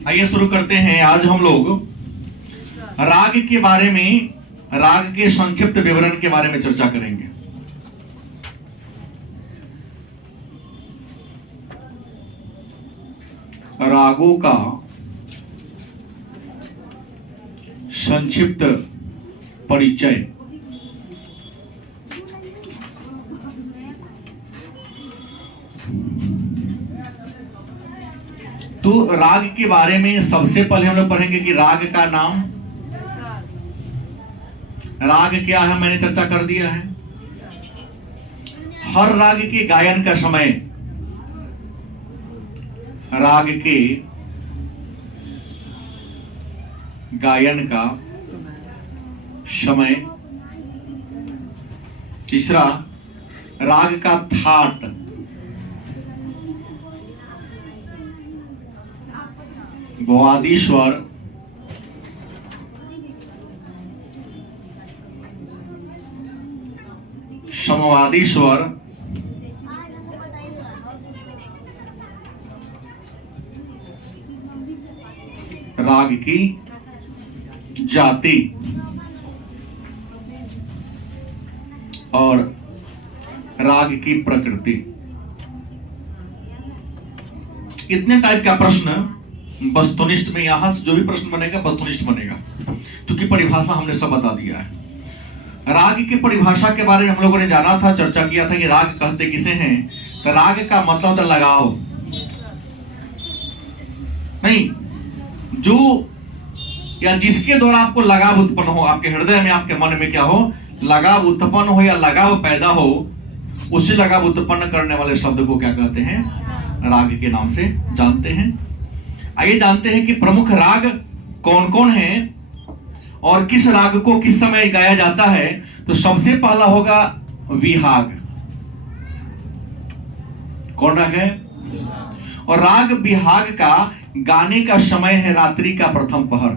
आइए शुरू करते हैं। आज हम लोग राग के बारे में, राग के संक्षिप्त विवरण के बारे में चर्चा करेंगे। रागों का संक्षिप्त परिचय। तो राग के बारे में सबसे पहले हम लोग पढ़ेंगे कि राग का नाम, राग क्या है, मैंने चर्चा कर दिया है। हर राग के गायन का समय, राग के गायन का समय। तीसरा, राग का थाट। भवादी स्वर, समवादी स्वर, राग की जाति और राग की प्रकृति। इतने टाइप का प्रश्न वस्तुनिष्ठ में, यहां से जो भी प्रश्न बनेगा वस्तुनिष्ठ बनेगा, क्योंकि परिभाषा हमने सब बता दिया है। राग की परिभाषा के बारे में हम लोगों ने जाना था, चर्चा किया था कि राग कहते किसे हैं। तो राग का मतलब होता है लगाव। नहीं, जो या जिसके द्वारा आपको लगाव उत्पन्न हो, आपके हृदय में, आपके मन में क्या हो, लगाव उत्पन्न हो या लगाव पैदा हो, उसी लगाव उत्पन्न करने वाले शब्द को क्या कहते हैं, राग के नाम से जानते हैं। आइए जानते हैं कि प्रमुख राग कौन कौन हैं और किस राग को किस समय गाया जाता है। तो सबसे पहला होगा विहाग। कौन राग है? और राग विहाग का गाने का समय है रात्रि का प्रथम पहर।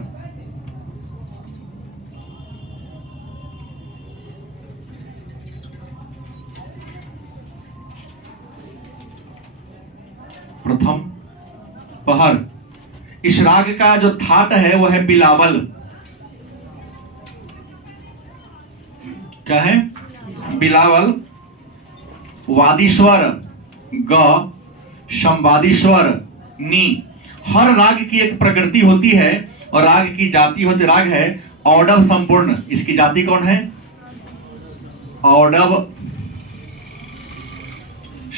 प्रथम पहर। इस राग का जो थाट है वह है बिलावल। क्या है? बिलावल। वादी स्वर ग, संवादी स्वर नी। हर राग की एक प्रकृति होती है और राग की जाति होती। राग है औडव संपूर्ण। इसकी जाति कौन है? औडव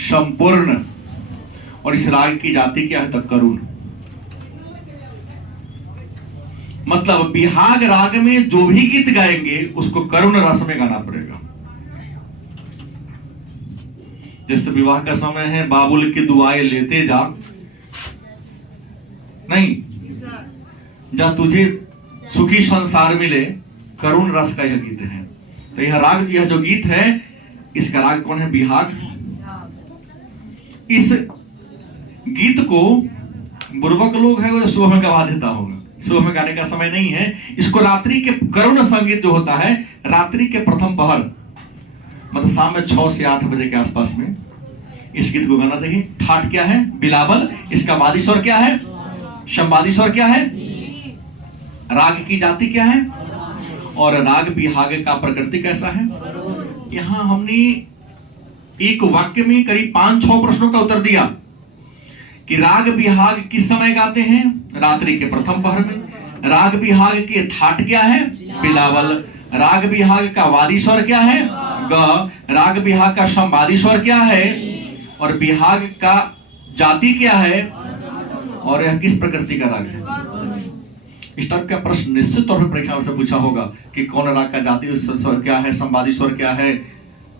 संपूर्ण। और इस राग की जाति क्या है? तो करुण। मतलब विहाग राग में जो भी गीत गाएंगे उसको करुण रस में गाना पड़ेगा। जैसे विवाह का समय है, बाबुल की दुआएं लेते जा, नहीं, जा तुझे सुखी संसार मिले, करुण रस का यह गीत है। तो यह राग, यह जो गीत है, इसका राग कौन है? विहाग। इस गीत को बुर्बक लोग है वो सुबह में गवा देता होगा। सुबह में गाने का समय नहीं है। इसको रात्रि के करुण संगीत जो होता है, रात्रि के प्रथम पहर, मतलब शाम में 6 से 8 बजे के आसपास में इस गीत को गाना चाहिए। ठाट क्या है? बिलावल। इसका वादी स्वर क्या है? संवादी स्वर क्या है? राग की जाति क्या है? और राग विहाग का प्रकृति कैसा है? यहां हमने एक वाक्य में करीब 5-6 प्रश्नों का उत्तर दिया कि राग विहाग किस समय गाते हैं? रात्रि के प्रथम पहर में। राग विहाग के थाट क्या है? बिलावल। राग विहाग का वादी स्वर क्या है? ग। राग विहाग का संवादी स्वर क्या है? और विहाग का जाति क्या है? और यह किस प्रकृति का राग है? इस टाइप का प्रश्न निश्चित तौर पर परीक्षा में से पूछा होगा कि कौन राग का जाति स्वर क्या है, संवादी स्वर क्या है,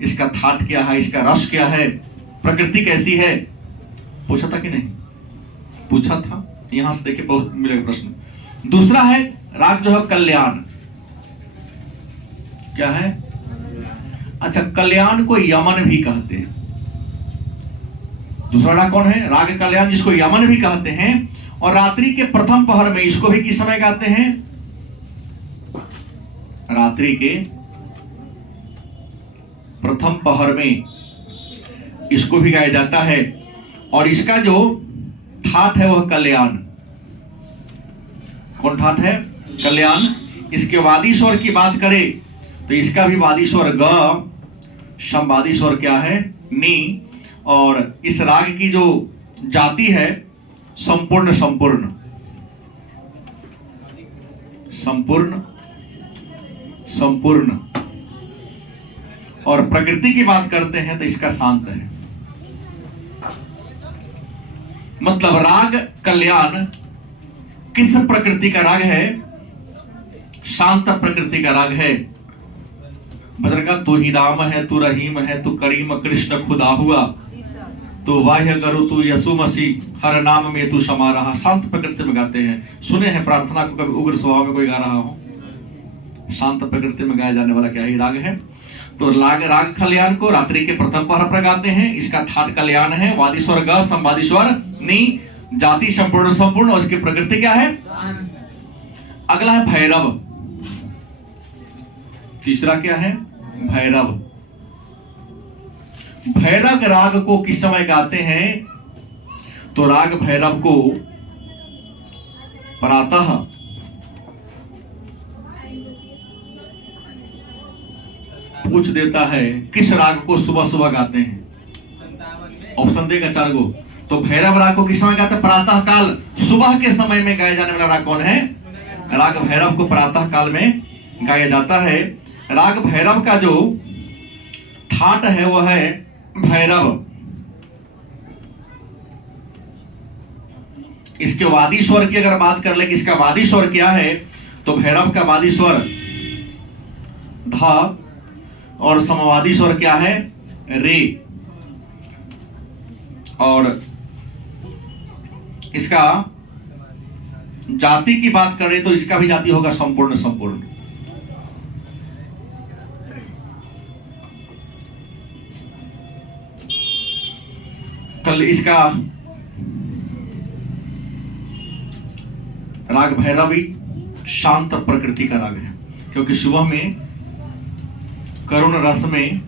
इसका थाट क्या है, इसका रस क्या है, प्रकृति कैसी है। पूछा था कि नहीं? पूछा था। यहां से देखिए बहुत मिलेगा प्रश्न। दूसरा है राग जो है कल्याण। क्या है? अच्छा, कल्याण को यमन भी कहते हैं। दूसरा राग कौन है? राग कल्याण, जिसको यमन भी कहते हैं। और रात्रि के प्रथम पहर में इसको भी किस समय गाते हैं? रात्रि के प्रथम पहर में इसको भी गाया जाता है। और इसका जो थाट है वह कल्याण। कौन ठाट है? कल्याण। इसके वादी स्वर की बात करें तो इसका भी वादी स्वर ग, समवादी स्वर क्या है? नी। और इस राग की जो जाति है संपूर्ण संपूर्ण संपूर्ण संपूर्ण। और प्रकृति की बात करते हैं तो इसका शांत है। मतलब राग कल्याण किस प्रकृति का राग है? शांत प्रकृति का राग है। बदरगा तू ही राम है, तू रहीम है, तू करीम कृष्ण खुदा हुआ, तू वाह्य करो तू यसु मसीह, हर नाम में तू समा रहा। शांत प्रकृति में गाते हैं। सुने हैं प्रार्थना को कभी उग्र स्वभाव में कोई गा रहा हो? शांत प्रकृति में गाया जाने वाला क्या ही राग है? तो राग कल्याण को रात्रि के प्रथम पहर पर गाते हैं। इसका ठाट कल्याण है, वादी स्वर ग, संवादी स्वर नी, जाति संपूर्ण संपूर्ण। और इसकी प्रकृति क्या है? अगला है भैरव। तीसरा क्या है? भैरव। भैरव राग को किस समय गाते हैं? तो राग भैरव को प्रातः पूछ देता है। किस राग को सुबह सुबह गाते हैं? ऑप्शन देगा 4 गो। तो भैरव राग को किस समय गाते हैं? प्रातः काल, सुबह के समय में गाया जाने वाला राग कौन है? राग भैरव को प्रातः काल में गाया जाता है। राग भैरव का जो ठाट है वह है भैरव। इसके वादी स्वर की अगर बात कर ले कि इसका वादी स्वर क्या है, तो भैरव का वादी स्वर ध और समवादी स्वर क्या है? रे। और इसका जाति की बात करें तो इसका भी जाति होगा संपूर्ण संपूर्ण। कल इसका राग भैरवी शांत प्रकृति का राग है, क्योंकि सुबह में करुण रस में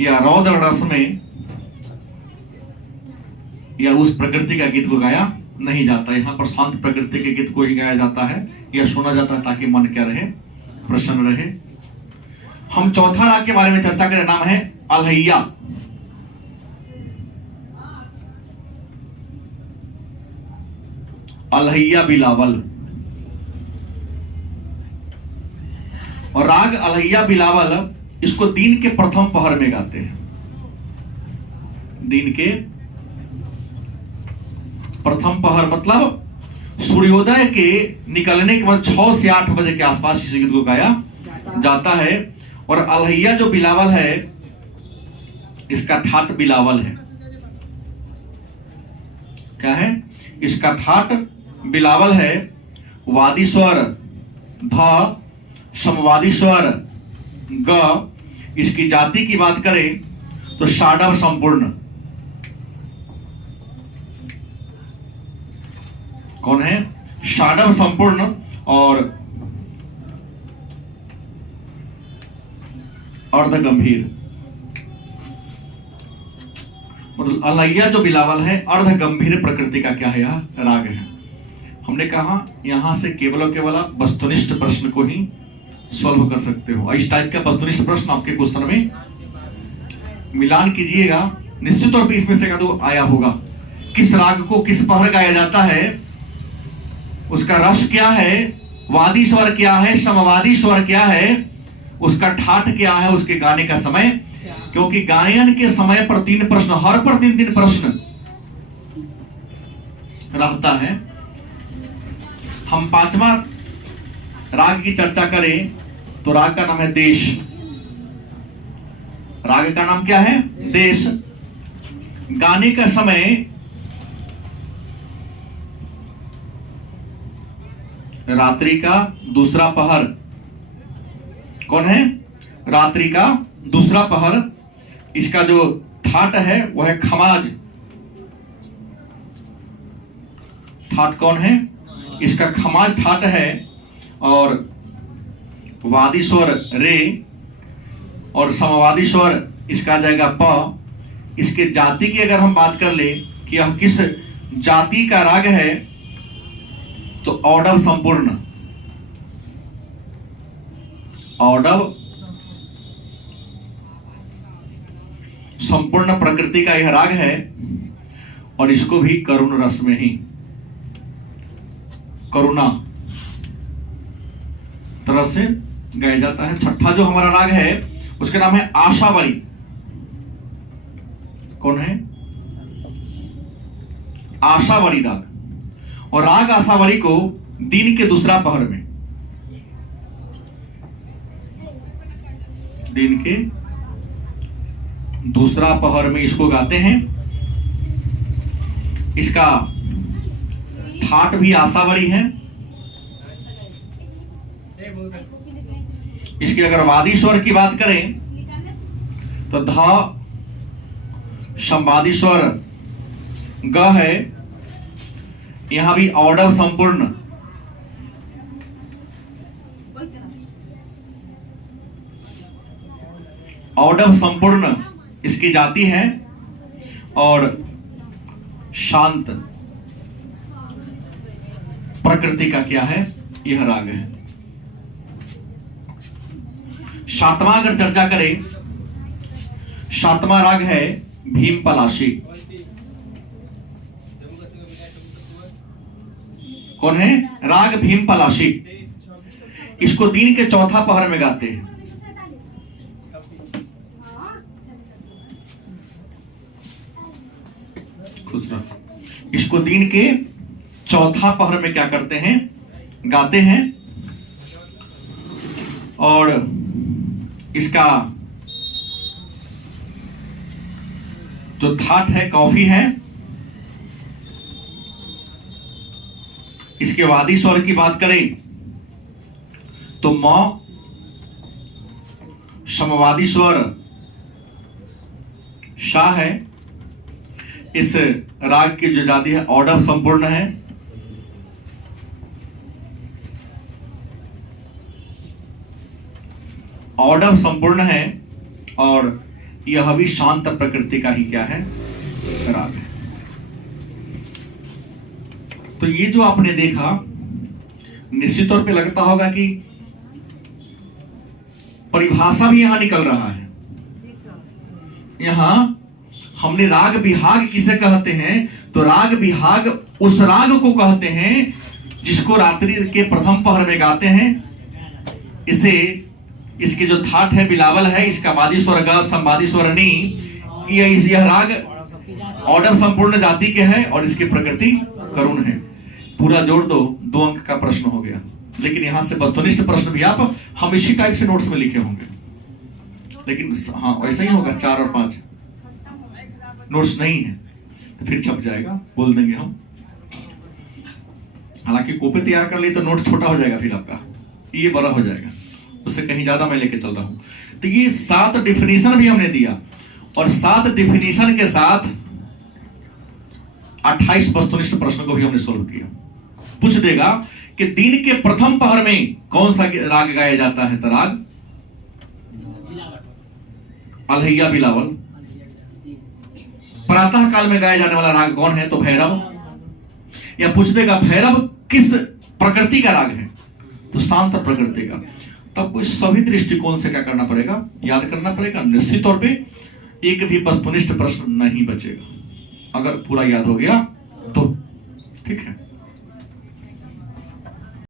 या रौद्र रस में या उस प्रकृति का गीत को गाया नहीं जाता। यहाँ पर शांत प्रकृति के गीत को ही गाया जाता है या सुना जाता है, ताकि मन क्या रहे? प्रसन्न रहे। हम चौथा राग के बारे में चर्चा करें, नाम है अलहैया। अलहैया बिलावल। और राग अलहैया बिलावल इसको दिन के प्रथम पहर में गाते हैं। दिन के प्रथम पहर मतलब सूर्योदय के निकलने के बाद 6 से 8 बजे के आसपास इस गीत को गाया जाता है। और अलहैया जो बिलावल है इसका ठाट बिलावल है। क्या है? इसका ठाट बिलावल है। वादी स्वर ध, समवादी स्वर ग। इसकी जाति की बात करें तो षाडव संपूर्ण। कौन है? षाडव संपूर्ण। और अर्ध गंभीर। मतलब अलहैया जो बिलावल है अर्ध गंभीर प्रकृति का क्या है? यह राग है। हमने कहा यहां से केवल और केवल आप वस्तुनिष्ठ प्रश्न को ही सॉल्व कर सकते हो। इस टाइप का वस्तुनिष्ठ प्रश्न आपके क्वेश्चन में मिलान कीजिएगा, निश्चित तौर पे इसमें से का तो आया होगा। किस राग को किस पहर गाया जाता है, उसका रस क्या है, वादी स्वर क्या है, समवादी स्वर क्या है, उसका ठाठ क्या है, उसके गाने का समय। क्योंकि गायन के समय पर 3 प्रश्न, हर पर 3 प्रश्न रहता है। हम 5वां राग की चर्चा करें तो राग का नाम है देश। राग का नाम क्या है? देश। गाने का समय रात्रि का दूसरा पहर। कौन है? रात्रि का दूसरा पहर। इसका जो ठाट है वह है खमाज। ठाट कौन है? इसका खमाज ठाट है। और वादी स्वर रे और समवादी स्वर इसका जाएगा प। इसके जाति की अगर हम बात कर ले कि यह किस जाति का राग है, तो औडव संपूर्ण, औडव संपूर्ण प्रकृति का यह राग है और इसको भी करुण रस में ही, करुणा तरह से गाया जाता है। छठा जो हमारा राग है उसका नाम है आशावरी। कौन है? आशावरी राग। और राग आशावरी को दिन के दूसरा पहर में, दिन के दूसरा पहर में इसको गाते हैं। इसका ठाट भी आशावरी है। इसकी अगर वादी स्वर की बात करें तो ध संवादी स्वर ग है। यहां भी औडव संपूर्ण, औडव संपूर्ण इसकी जाति है और शांत प्रकृति का क्या है, यह राग है। सातवां अगर चर्चा करें, सातवां राग है भीम पलाशी। कौन है? राग भीम पलाशी। इसको दिन के चौथा पहर में गाते हैं। दूसरा, इसको दिन के चौथा पहर में क्या करते हैं, गाते हैं। और इसका जो थाट है कॉफी है। इसके वादी स्वर की बात करें तो म समवादी स्वर शाह है। इस राग की जो जाति है औडव संपूर्ण है। औडव संपूर्ण है और यह भी शांत प्रकृति का ही क्या है, राग है। तो ये जो आपने देखा, निश्चित तौर पे लगता होगा कि परिभाषा भी यहां निकल रहा है। यहां हमने राग बिहाग किसे कहते हैं, तो राग बिहाग उस राग को कहते हैं जिसको रात्रि के प्रथम पहर में गाते हैं। इसे, इसके जो थाट है बिलावल है, इसका वादी स्वर ग, संवादी स्वर नी। यह राग ऑर्डर संपूर्ण जाति के है और इसकी प्रकृति करुण है। पूरा जोड़ दो, 2 अंक का प्रश्न हो गया। लेकिन यहां से वस्तुनिष्ठ प्रश्न भी आप हम इसी टाइप से नोट्स में लिखे होंगे, लेकिन हाँ वैसा ही होगा। 4 और 5 नोट्स नहीं है तो फिर छप जाएगा, बोल देंगे हम। हालांकि कॉपी तैयार कर ली तो नोट छोटा हो जाएगा, फिर आपका ये बड़ा हो जाएगा, उससे कहीं ज्यादा मैं लेके चल रहा हूं। तो ये 7 डिफिनीशन भी हमने दिया और 7 डिफिनीशन के साथ 28 वस्तुनिष्ठ प्रश्न को भी हमने सोल्व किया। पूछ देगा कि दिन के प्रथम पहर में कौन सा राग गाया जाता है, तो राग अलहैया बिलावल। प्रातः काल में गाया जाने वाला राग कौन है, तो भैरव। या पूछ देगा भैरव किस प्रकृति का राग है, तो शांत प्रकृति का। तब कोई सभी दृष्टिकोण से क्या करना पड़ेगा, याद करना पड़ेगा। निश्चित तौर पे एक भी वस्तुनिष्ठ प्रश्न नहीं बचेगा। अगर पूरा याद हो गया तो ठीक है।